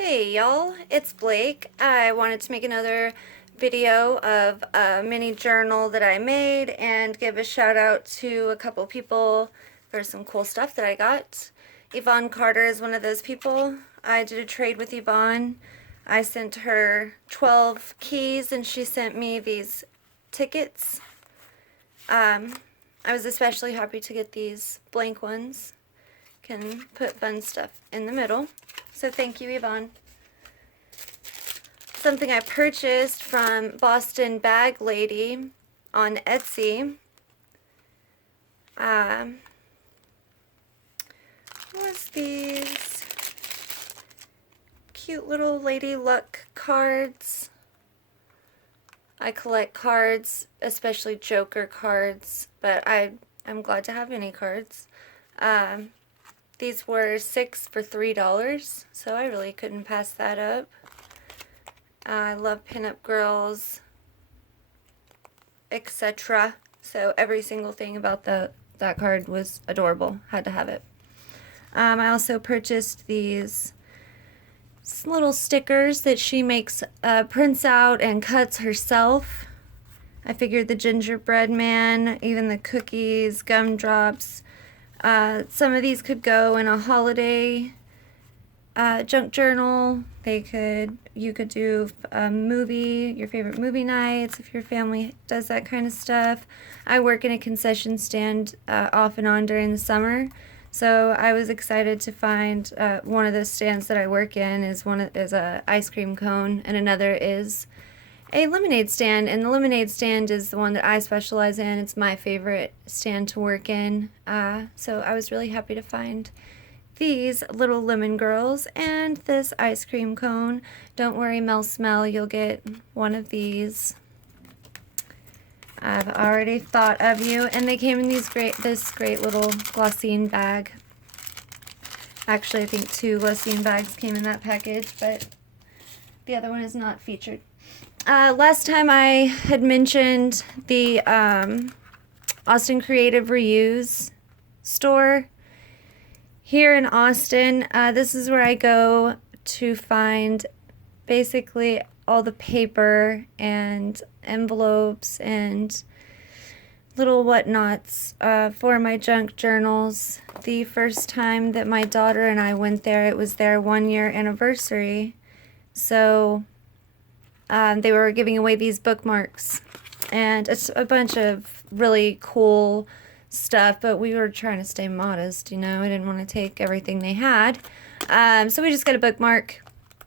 Hey y'all, it's Blake. I wanted to make another video of a mini journal that I made and give a shout out to a couple people for some cool stuff that I got. Yvonne Carter is one of those people. I did a trade with Yvonne. I sent her 12 keys and she sent me these tickets. I was especially happy to get these blank ones. Can put fun stuff in the middle. So thank you, Yvonne. Something I purchased from Boston Bag Lady on Etsy. What was these? Cute little Lady Luck cards. I collect cards, especially Joker cards, but I'm glad to have any cards. These were 6 for $3, so I really couldn't pass that up. I love pinup girls, etc. So every single thing about that card was adorable. Had to have it. I also purchased these little stickers that she makes, prints out and cuts herself. I figured the gingerbread man, even the cookies, gumdrops. Some of these could go in a holiday junk journal. You could do a movie, your favorite movie nights if your family does that kind of stuff. I work in a concession stand off and on during the summer, so I was excited to find one of the stands that I work in is a ice cream cone, and another is a lemonade stand, and the lemonade stand is the one that I specialize in. It's my favorite stand to work in, so I was really happy to find these little lemon girls and this ice cream cone. Don't worry, Mel Smell, you'll get one of these. I've already thought of you, and they came in this great little Glossine bag. Actually, I think 2 Glossine bags came in that package, but the other one is not featured. Last time I had mentioned the Austin Creative Reuse store. Here in Austin, this is where I go to find basically all the paper and envelopes and little whatnots for my junk journals. The first time that my daughter and I went there, it was their 1-year anniversary. So they were giving away these bookmarks, and it's a bunch of really cool stuff, but we were trying to stay modest, you know. I didn't want to take everything they had, so we just got a bookmark,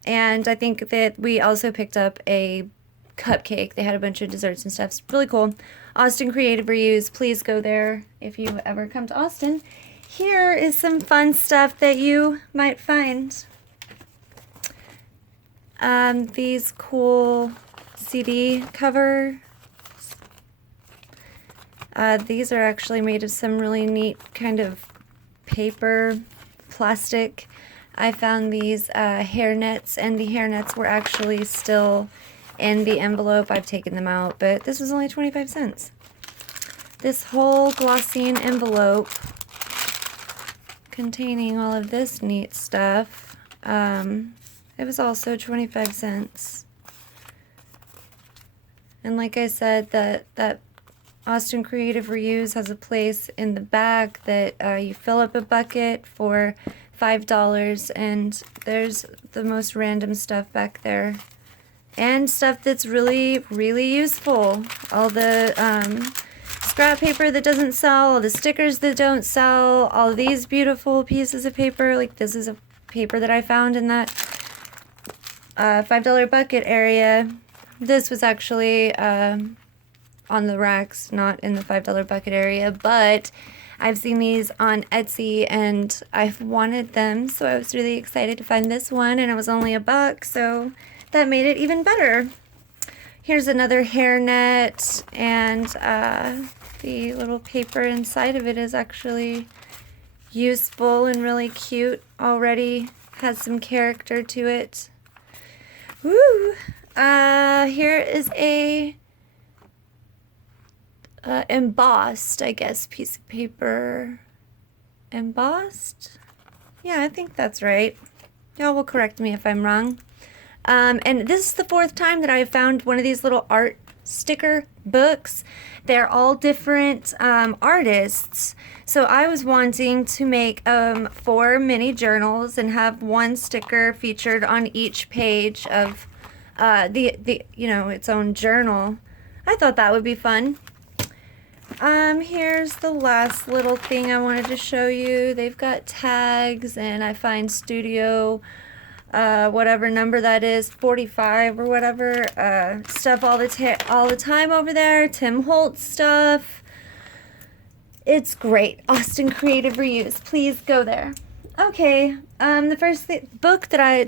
and I think that we also picked up a cupcake. They had a bunch of desserts and stuff. It's really cool. Austin Creative Reuse, please go there if you ever come to Austin. Here is some fun stuff that you might find. These cool CD cover. These are actually made of some really neat kind of paper, plastic. I found these hair nets, and the hair nets were actually still in the envelope. I've taken them out, but this was only 25 cents. This whole Glossine envelope containing all of this neat stuff, it was also 25 cents. And like I said, that Austin Creative Reuse has a place in the back that you fill up a bucket for $5, and there's the most random stuff back there. And stuff that's really, really useful. All the scrap paper that doesn't sell, all the stickers that don't sell, all these beautiful pieces of paper. Like this is a paper that I found in that $5 bucket area. This was actually on the racks, not in the $5 bucket area, but I've seen these on Etsy and I've wanted them, so I was really excited to find this one, and it was only $1, so that made it even better. Here's another hairnet, and the little paper inside of it is actually useful and really cute. Already has some character to it. Woo! Here is a embossed, I guess, piece of paper. Embossed? Yeah, I think that's right. Y'all will correct me if I'm wrong. And this is the fourth time that I've found one of these little art sticker books. They're all different artists. So I was wanting to make 4 mini journals and have one sticker featured on each page of the its own journal. I thought that would be fun. Here's the last little thing I wanted to show you. They've got tags, and I find Studio whatever number that is, 45 or whatever, stuff all the time over there. Tim Holtz stuff. It's great. Austin Creative Reuse. Please go there. Okay, the first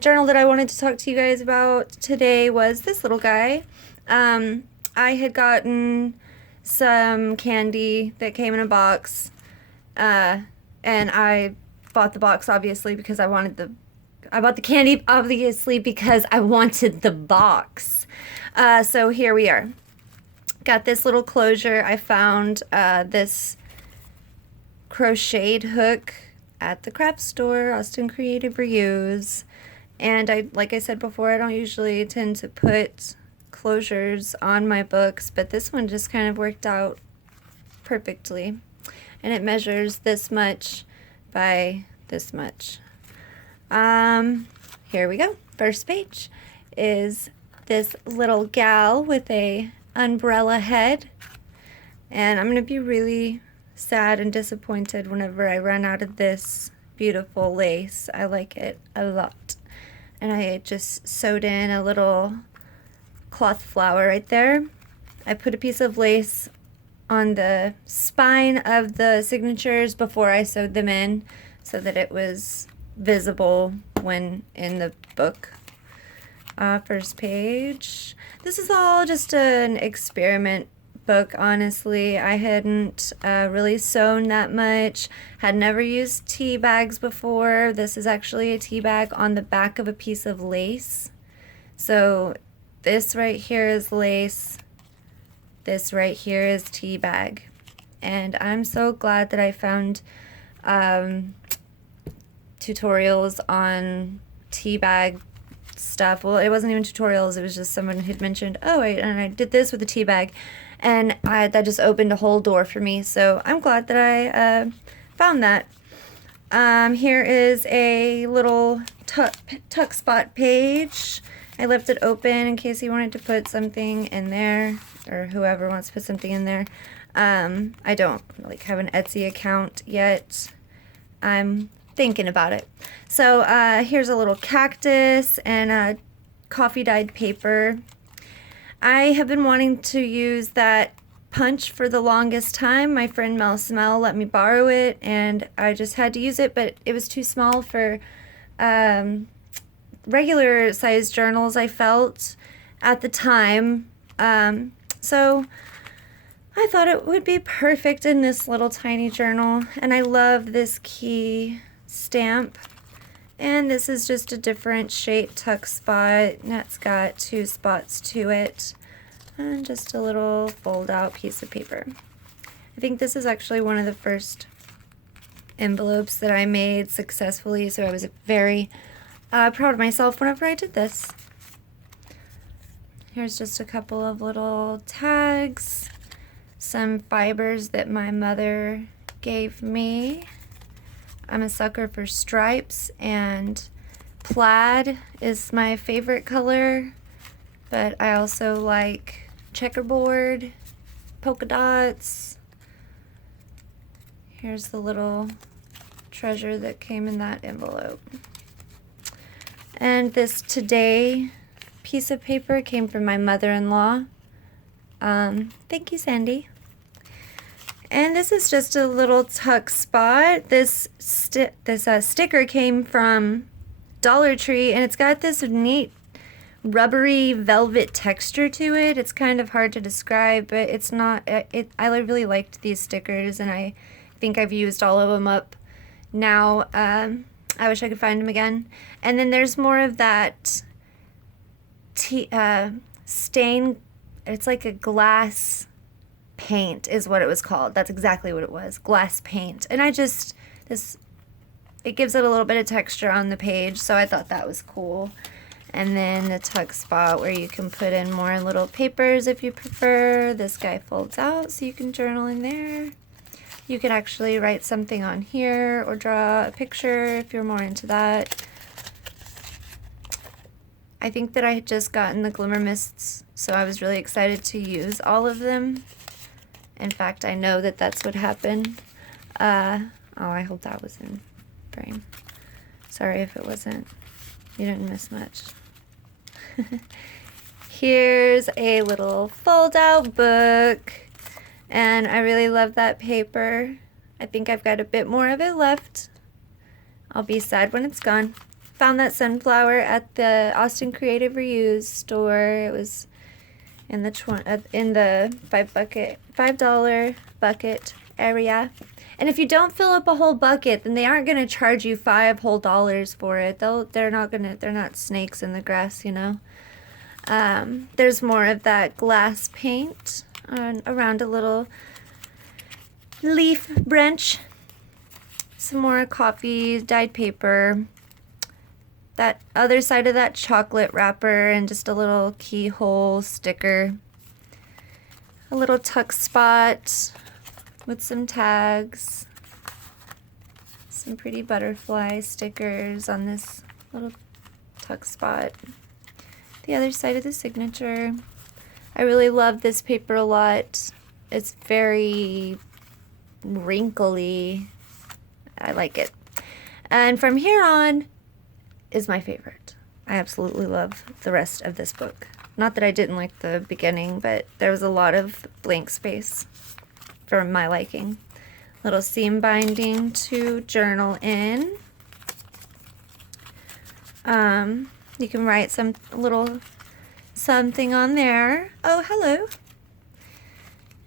journal that I wanted to talk to you guys about today was this little guy. I had gotten some candy that came in a box, and I bought the box obviously because I bought the candy obviously because I wanted the box. So here we are. Got this little closure. I found this crocheted hook at the craft store, Austin Creative Reuse. And like I said before, I don't usually tend to put closures on my books, but this one just kind of worked out perfectly. And it measures this much by this much. Here we go. First page is this little gal with a umbrella head. And I'm going to be really sad and disappointed whenever I run out of this beautiful lace. I like it a lot. And I just sewed in a little cloth flower right there. I put a piece of lace on the spine of the signatures before I sewed them in so that it was visible when in the book. First page. This is all just an experiment book, honestly. I hadn't really sewn that much, had never used tea bags before. This is actually a tea bag on the back of a piece of lace. So this right here is lace, this right here is tea bag. And I'm so glad that I found tutorials on tea bag stuff. Well, it wasn't even tutorials, it was just someone who'd mentioned, and I did this with a tea bag. And that just opened a whole door for me. So I'm glad that I found that. Here is a little tuck spot page. I left it open in case you wanted to put something in there, or whoever wants to put something in there. I don't have an Etsy account yet. I'm thinking about it. So here's a little cactus and a coffee dyed paper. I have been wanting to use that punch for the longest time. My friend Mel Smell let me borrow it, and I just had to use it, but it was too small for regular size journals, I felt, at the time. So I thought it would be perfect in this little tiny journal, and I love this key stamp. And this is just a different shaped tuck spot, and it's got 2 spots to it, and just a little fold out piece of paper. I think this is actually one of the first envelopes that I made successfully, so I was very proud of myself whenever I did this. Here's just a couple of little tags, some fibers that my mother gave me. I'm a sucker for stripes, and plaid is my favorite color, but I also like checkerboard, polka dots. Here's the little treasure that came in that envelope. And this Today piece of paper came from my mother-in-law. Thank you, Sandy. And this is just a little tuck spot. This sticker came from Dollar Tree, and it's got this neat rubbery velvet texture to it. It's kind of hard to describe, but it's not. I really liked these stickers, and I think I've used all of them up now. I wish I could find them again. And then there's more of that stain. It's like a glass paint is what it was called. That's exactly what it was. Glass paint. And this it gives it a little bit of texture on the page, so I thought that was cool. And then the tuck spot where you can put in more little papers if you prefer. This guy folds out so you can journal in there. You could actually write something on here or draw a picture if you're more into that. I think that I had just gotten the Glimmer Mists, so I was really excited to use all of them. In fact, I know that that's what happened. Oh, I hope that was in frame. Sorry if it wasn't. You didn't miss much. Here's a little fold-out book, and I really love that paper. I think I've got a bit more of it left. I'll be sad when it's gone. Found that sunflower at the Austin Creative Reuse store. It was in the $5 bucket area. And if you don't fill up a whole bucket, then they aren't going to charge you $5 whole for it. They're not snakes in the grass, you know. There's more of that glass paint around a little leaf branch. Some more coffee, dyed paper. That other side of that chocolate wrapper, and just a little keyhole sticker. A little tuck spot with some tags. Some pretty butterfly stickers on this little tuck spot. The other side of the signature. I really love this paper a lot. It's very wrinkly. I like it. And from here on is my favorite. I absolutely love the rest of this book. Not that I didn't like the beginning, but there was a lot of blank space for my liking. Little seam binding to journal in. You can write some little something on there. Oh, hello.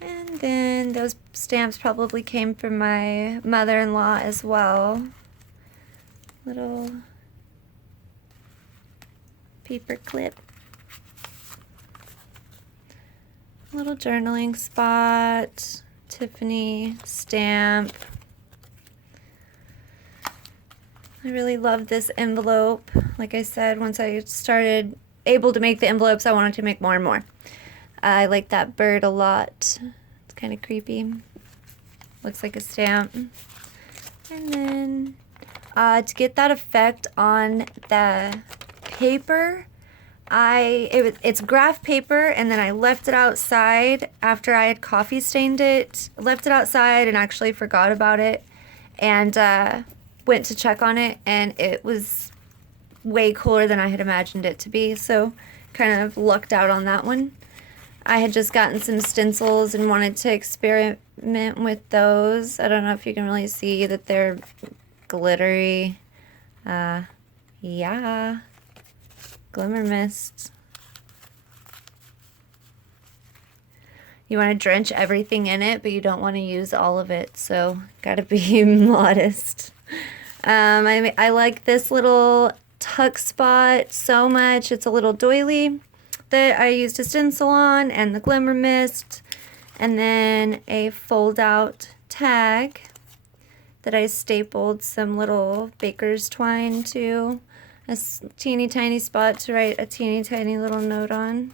And then those stamps probably came from my mother-in-law as well. Little paper clip. Little journaling spot. Tiffany stamp. I really love this envelope. Like I said, once I started able to make the envelopes, I wanted to make more and more. I like that bird a lot. It's kind of creepy. Looks like a stamp. And then to get that effect on the paper, it's graph paper, and then I left it outside after I had coffee stained it. Left it outside and actually forgot about it, and went to check on it, and it was way cooler than I had imagined it to be, so kind of lucked out on that one. I had just gotten some stencils and wanted to experiment with those. I don't know if you can really see that they're glittery. Yeah. Glimmer Mist. You want to drench everything in it, but you don't want to use all of it, so gotta be modest. I like this little tuck spot so much. It's a little doily that I used a stencil on, and the Glimmer Mist, and then a fold-out tag that I stapled some little baker's twine to. A teeny tiny spot to write a teeny tiny little note on.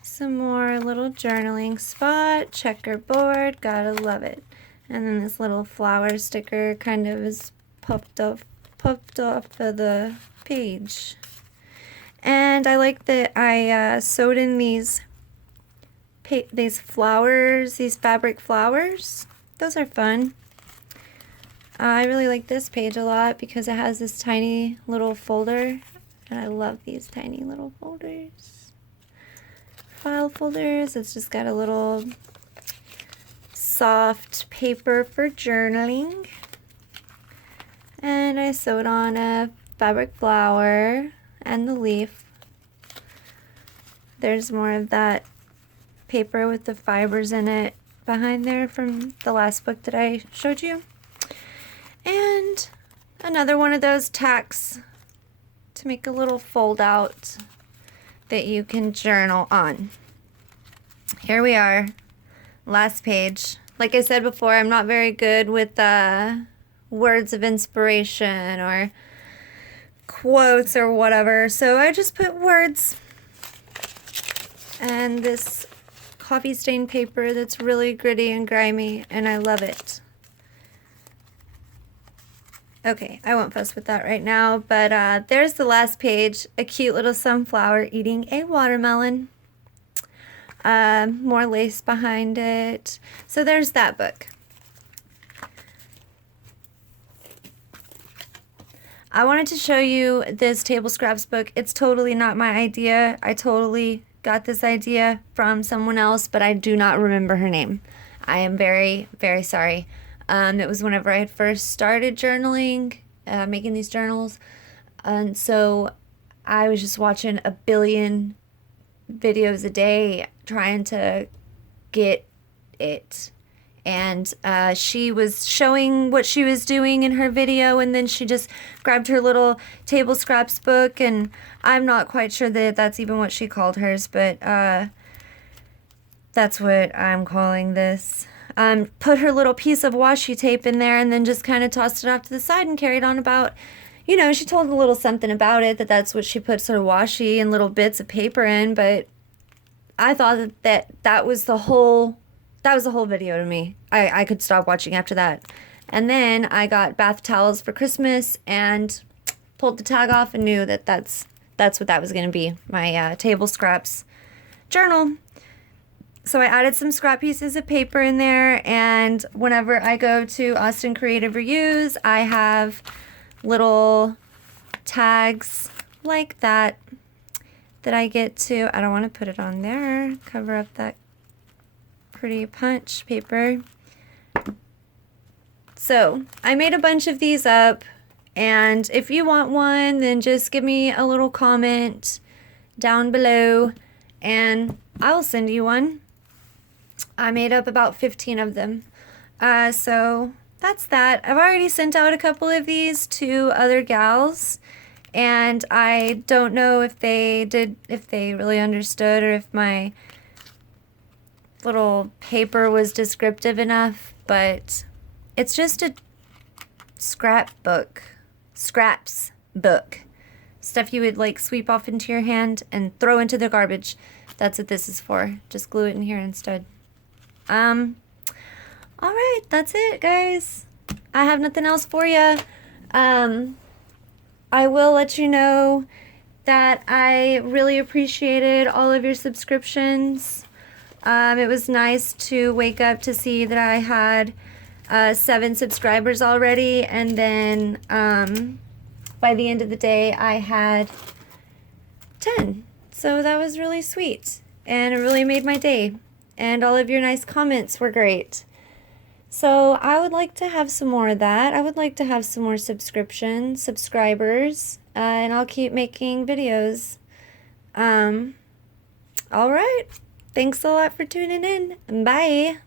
Some more little journaling spot, checkerboard, gotta love it. And then this little flower sticker kind of is puffed off of the page. And I like that I sewed in these flowers, these fabric flowers. Those are fun. I really like this page a lot because it has this tiny little folder, and I love these tiny little folders. File folders. It's just got a little soft paper for journaling. And I sewed on a fabric flower and the leaf. There's more of that paper with the fibers in it behind there from the last book that I showed you. And another one of those tacks to make a little fold out that you can journal on. Here we are, last page. Like I said before, I'm not very good with words of inspiration or quotes or whatever. So I just put words and this coffee stained paper that's really gritty and grimy, and I love it. Okay, I won't fuss with that right now, but there's the last page, a cute little sunflower eating a watermelon. More lace behind it. So there's that book. I wanted to show you this table scraps book. It's totally not my idea. I totally got this idea from someone else, but I do not remember her name. I am very, very sorry. It was whenever I had first started journaling, making these journals. And so I was just watching a billion videos a day trying to get it. And she was showing what she was doing in her video, and then she just grabbed her little table scraps book, and I'm not quite sure that that's even what she called hers, but that's what I'm calling this. Put her little piece of washi tape in there and then just kind of tossed it off to the side and carried on about, you know, she told a little something about it, that's what she puts her washi and little bits of paper in, but I thought that was the whole video to me. I could stop watching after that. And then I got bath towels for Christmas and pulled the tag off and knew that that's what that was going to be, my table scraps journal. So I added some scrap pieces of paper in there, and whenever I go to Austin Creative Reuse, I have little tags like that I get to, I don't want to put it on there, cover up that pretty punch paper. So I made a bunch of these up, and if you want one, then just give me a little comment down below and I'll send you one. I made up about 15 of them. So that's that. I've already sent out a couple of these to other gals, and I don't know if they really understood, or if my little paper was descriptive enough, but it's just a scraps book. Stuff you would like sweep off into your hand and throw into the garbage. That's what this is for. Just glue it in here instead. Alright, that's it, guys. I have nothing else for you. I will let you know that I really appreciated all of your subscriptions. It was nice to wake up to see that I had 7 subscribers already, and then by the end of the day I had 10. So that was really sweet, and it really made my day, and all of your nice comments were great. So I would like to have some more of that. I would like to have some more subscribers, and I'll keep making videos. Alright, thanks a lot for tuning in. Bye!